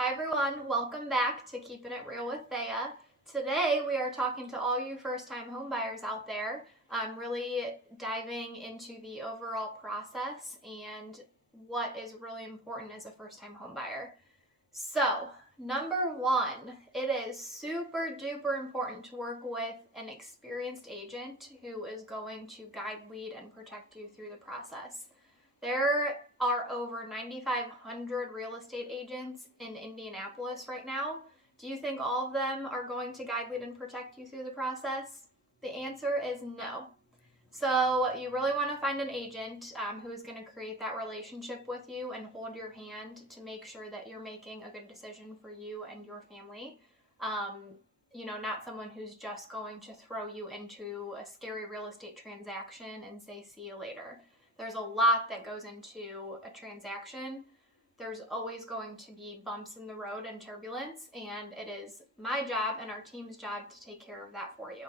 Hi everyone, welcome back to Keeping It Real with Thea. Today we are talking to all you first-time homebuyers out there, really diving into the overall process and what is really important as a first-time homebuyer. So, number one, it is super duper important to work with an experienced agent who is going to guide, lead, and protect you through the process. There are over 9,500 real estate agents in Indianapolis right now. Do you think all of them are going to guide, lead, and protect you through the process? The answer is no. So you really want to find an agent who is going to create that relationship with you and hold your hand to make sure that you're making a good decision for you and your family. Not someone who's just going to throw you into a scary real estate transaction and say, see you later. There's a lot that goes into a transaction. There's always going to be bumps in the road and turbulence, and it is my job and our team's job to take care of that for you.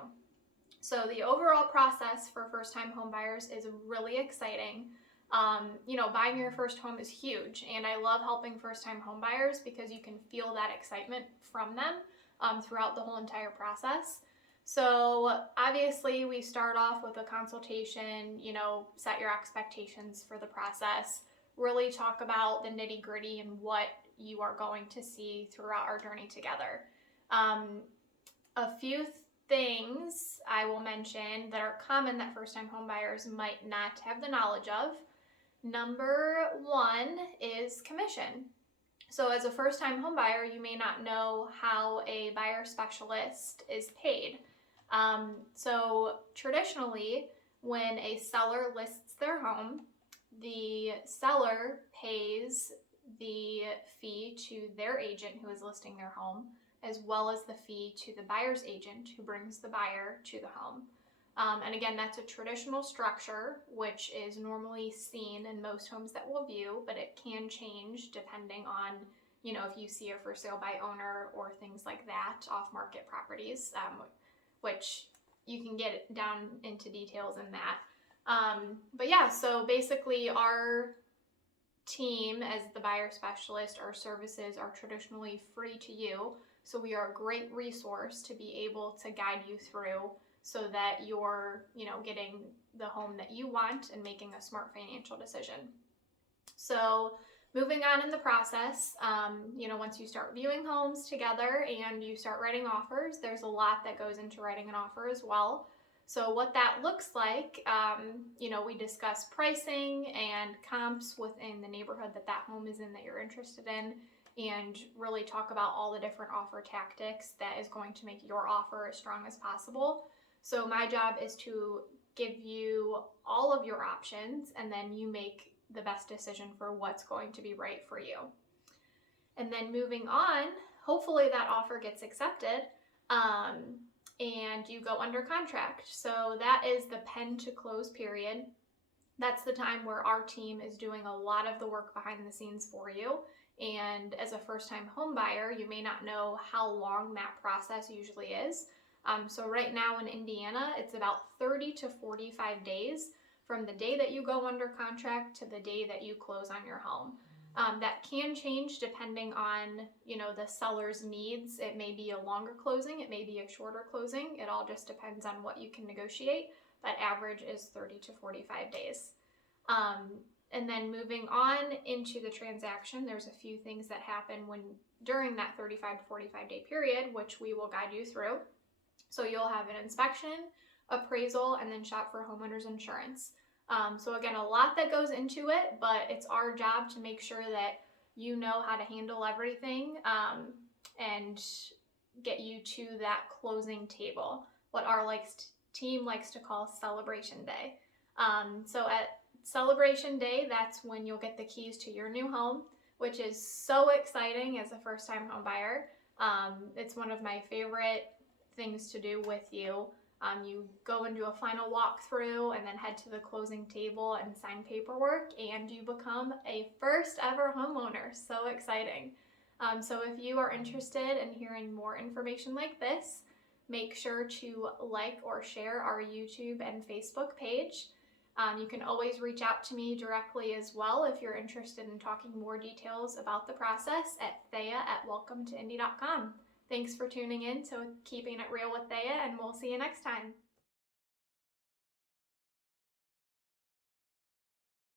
So the overall process for first-time homebuyers is really exciting. Buying your first home is huge, and I love helping first-time homebuyers because you can feel that excitement from them throughout the whole entire process. So obviously we start off with a consultation, set your expectations for the process, really talk about the nitty-gritty and what you are going to see throughout our journey together. A few things I will mention that are common that first-time homebuyers might not have the knowledge of. Number one is commission. So as a first-time homebuyer, you may not know how a buyer specialist is paid. So traditionally, when a seller lists their home, the seller pays the fee to their agent who is listing their home, as well as the fee to the buyer's agent who brings the buyer to the home. And again, that's a traditional structure, which is normally seen in most homes that we'll view, but it can change depending on, if you see a for sale by owner or things like that, off-market properties, which you can get down into details in that. So basically our team as the buyer specialist, our services are traditionally free to you. So we are a great resource to be able to guide you through so that you're, getting the home that you want and making a smart financial decision. So moving on in the process, once you start viewing homes together and you start writing offers, there's a lot that goes into writing an offer as well. So what that looks like, we discuss pricing and comps within the neighborhood that home is in that you're interested in, and really talk about all the different offer tactics that is going to make your offer as strong as possible. So my job is to give you all of your options, and then you make the best decision for what's going to be right for you. And then moving on, hopefully that offer gets accepted and you go under contract. So that is the pen to close period. That's the time where our team is doing a lot of the work behind the scenes for you. And as a first-time home buyer, you may not know how long that process usually is. So right now in Indiana, it's about 30 to 45 days from the day that you go under contract to the day that you close on your home. That can change depending on, the seller's needs. It may be a longer closing, it may be a shorter closing. It all just depends on what you can negotiate, but average is 30 to 45 days. And then moving on into the transaction, there's a few things that happen during that 35 to 45 day period, which we will guide you through. So you'll have an inspection, appraisal, and then shop for homeowners insurance. So again, a lot that goes into it, but it's our job to make sure that you know how to handle everything and get you to that closing table, what our team likes to call celebration day. So at celebration day, that's when you'll get the keys to your new home, which is so exciting as a first-time home buyer. It's one of my favorite things to do with you. You go and do a final walkthrough and then head to the closing table and sign paperwork, and you become a first ever homeowner. So exciting. So if you are interested in hearing more information like this, make sure to like or share our YouTube and Facebook page. You can always reach out to me directly as well if you're interested in talking more details about the process at thea@welcometoindy.com. Thanks for tuning in to Keeping It Real with Thea, and we'll see you next time.